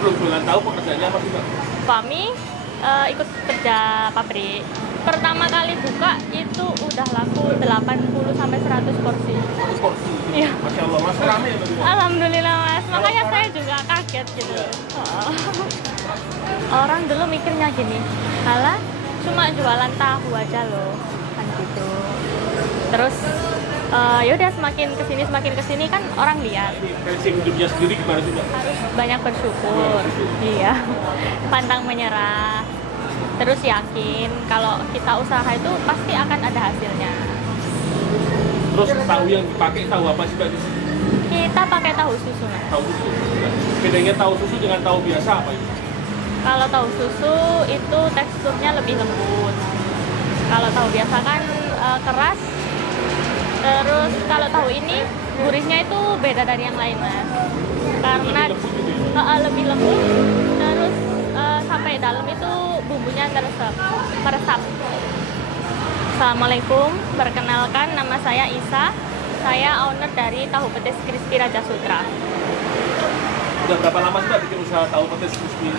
sebelum jualan tahu pekerjaannya apa sih Mbak? Suami ikut kerja pabrik. Pertama kali buka itu udah laku 80 sampai 100 porsi. 100 porsi. Iya. Masya Allah, Mas rame ya Mbak? Alhamdulillah Mas, makanya saya juga kaget gitu. Oh. Orang dulu mikirnya gini, halah cuma jualan tahu aja loh, kan gitu. Terus yaudah semakin kesini kan orang lihat. Ini prinsip hidupnya sendiri gimana sih Mbak? Harus banyak bersyukur, iya. Pantang menyerah. Terus yakin kalau kita usaha itu pasti akan ada hasilnya. Terus tahu yang dipakai tahu apa sih Mbak? Kita pakai tahu susu. Mas. Tahu susu. Bedanya tahu susu dengan tahu biasa apa itu? Kalau tahu susu itu teksturnya lebih lembut. Kalau tahu biasa kan keras. Terus kalau tahu ini gurihnya itu beda dari yang lain Mas. Karena lebih lembut. Terus sampai dalam itu bumbunya meresap. Assalamualaikum, perkenalkan nama saya Isa. Saya owner dari Tahu Petis Crispy Raja Sutra. Udah berapa lama sih Mbak bikin usaha tahu petis crispy?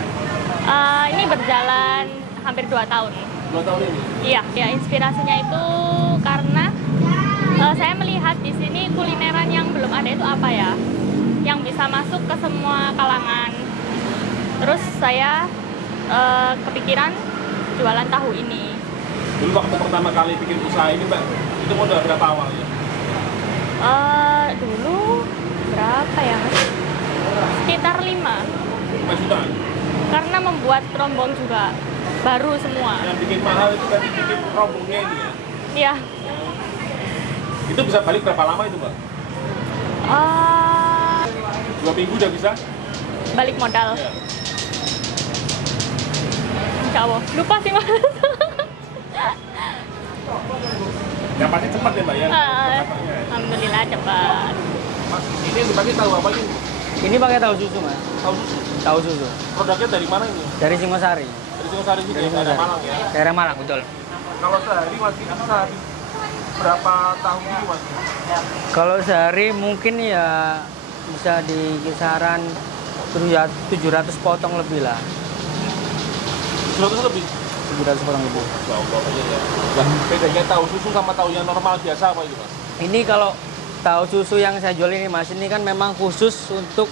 Ini berjalan hampir 2 tahun. 2 tahun ini? Iya, ya inspirasinya itu karena saya melihat di sini kulineran yang belum ada itu apa ya, yang bisa masuk ke semua kalangan. Terus saya kepikiran jualan tahu ini. Dulu waktu pertama kali bikin usaha ini Mbak, itu modal berapa awalnya? Dulu berapa ya Mas? Sekitar 5 jutaan. Karena membuat rombong juga baru semua. Yang bikin mahal itu tadi bikin rombongnya ini ya? Iya. Itu bisa balik berapa lama itu Mbak? 2 minggu udah bisa? Balik modal. Ya. Insya Allah. Lupa sih Mas. Yang pasti cepat ya Mbak ya? Alhamdulillah cepat. Mas, ini yang dipakai tahu apa ini? Ini pakai tahu susu Mas. Tahu susu? Tahu susu. Produknya dari mana ini? Dari Singosari. Dari Singosari sini, Dari daerah Singosari. Malang ya? Daerah Malang, betul. Kalau sehari masih bisa berapa tahu ini Mas? Kalau sehari mungkin ya bisa di kisaran 700 potong lebih lah. 700 lebih? 700 potong lebih. Ya Allah aja ya. Nah, bedanya tahu susu sama tahu yang normal biasa apa itu Mas? Ini kalau tahu susu yang saya jual ini Mas, ini kan memang khusus untuk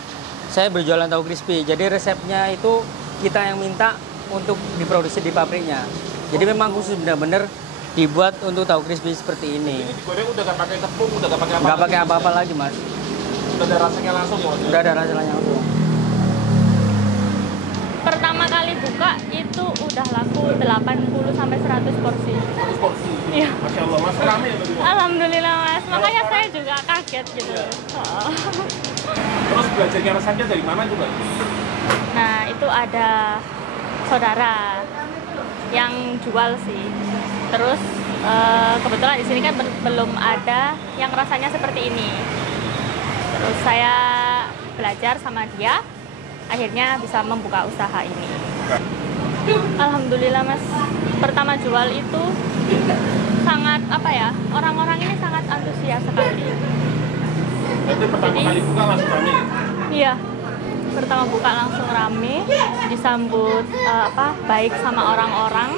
saya berjualan tahu crispy. Jadi resepnya itu kita yang minta untuk diproduksi di pabriknya. Jadi memang khusus benar-benar dibuat untuk tahu crispy seperti ini. Ini digoreng udah nggak pakai tepung, udah nggak pakai apa? Nggak pakai apa-apa lagi Mas. Udah ada rasanya langsung ya Mas? Udah ada rasanya langsung. Pertama kali buka itu udah laku 80 sampai 100 porsi. 100 porsi? Iya. Masya Allah, Mas rame ya Mbak? Alhamdulillah Mas, makanya saya juga kaget gitu. Oh. Terus belajarnya resepnya dari mana itu Mbak? Nah itu ada saudara yang jual sih. Terus kebetulan di sini kan belum ada yang rasanya seperti ini. Terus saya belajar sama dia, akhirnya bisa membuka usaha ini. Alhamdulillah Mas, pertama jual itu sangat apa ya, orang-orang ini sangat antusias sekali. Berarti pertama kali buka langsung rame? Iya, pertama buka langsung rame, disambut baik sama orang-orang,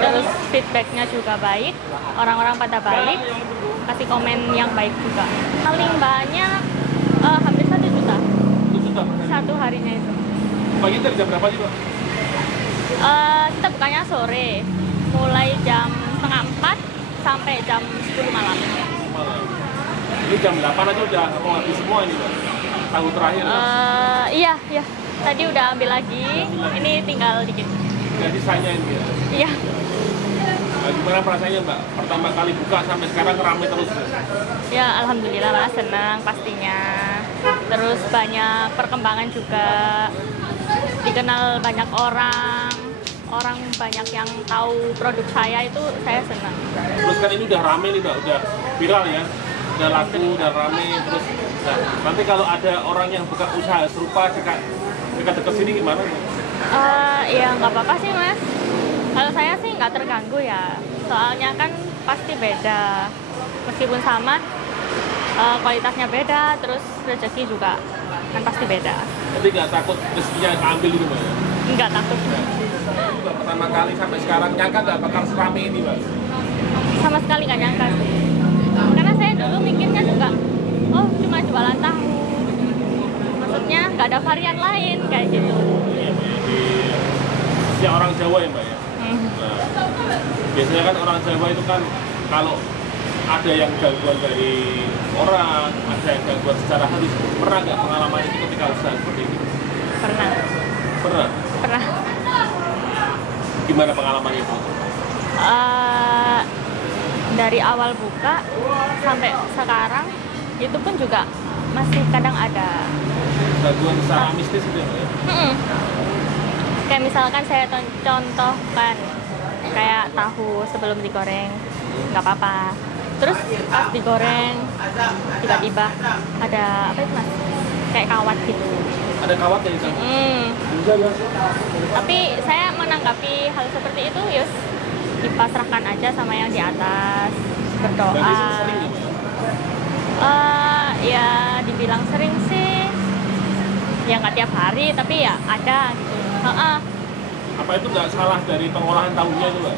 terus feedbacknya juga baik, orang-orang pada balik, kasih komen yang baik juga. Paling banyak hampir 1 juta. 1 juta? Satu harinya itu. Pagi dari jam berapa sih Mbak? Kita bukanya sore, mulai jam 3:30 sampai jam 10 malam. Malam. Ini jam 8 aja udah mau habis semua ini Mbak? Tahu terakhir ya? Iya. Tadi udah ambil lagi, ini tinggal dikit. Jadi sisanya ini ya? Iya. Nah, gimana perasaannya Mbak? Pertama kali buka sampai sekarang rame terus? Ya, alhamdulillah Mas, senang pastinya. Terus banyak perkembangan juga, dikenal banyak orang banyak yang tahu produk saya, itu saya senang. Terus kan ini udah rame nih Mbak, udah viral ya? Udah laku, udah rame, terus nah, nanti kalau ada orang yang buka usaha serupa dekat-dekat sini gimana Mbak? Ya nggak apa-apa sih Mas. Kalau saya sih nggak terganggu ya, soalnya kan pasti beda. Meskipun sama, kualitasnya beda, terus rezeki juga kan pasti beda. Jadi nggak takut rezekinya keambil gitu Mbak ya? Nggak takut. Juga pertama kali sampai sekarang nyangka nggak bakal serame ini Mbak? Sama sekali nggak nyangka sih. Karena saya dulu mikirnya juga, oh cuma jualan tahu. Maksudnya nggak ada varian lain kayak gitu. Iya Mbak ya, di orang Jawa ya Mbak ya? Nah, biasanya kan orang Jawa itu kan kalau ada yang gangguan dari orang, ada yang gangguan secara halus, pernah nggak pengalaman itu ketika usaha seperti ini? Pernah. Pernah? Pernah. Gimana pengalamannya Bu? Dari awal buka sampai sekarang itu pun juga masih kadang ada Gangguan secara mistis gitu ya Mbak ya? Kayak misalkan saya contohkan kayak tahu sebelum digoreng nggak apa-apa, terus pas digoreng tiba-tiba ada apa itu Mas, kayak kawat gitu. Ada kawat ya itu? Tapi saya menanggapi hal seperti itu yus dipasrahkan aja sama yang di atas, berdoa. Berarti sering ya Mbak ya? Ya dibilang sering sih ya nggak tiap hari, tapi ya ada gitu. Apa itu nggak salah dari pengolahan tahunya itu Mbak?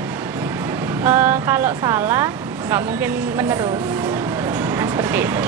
Kalau salah nggak mungkin menerus, nah seperti itu.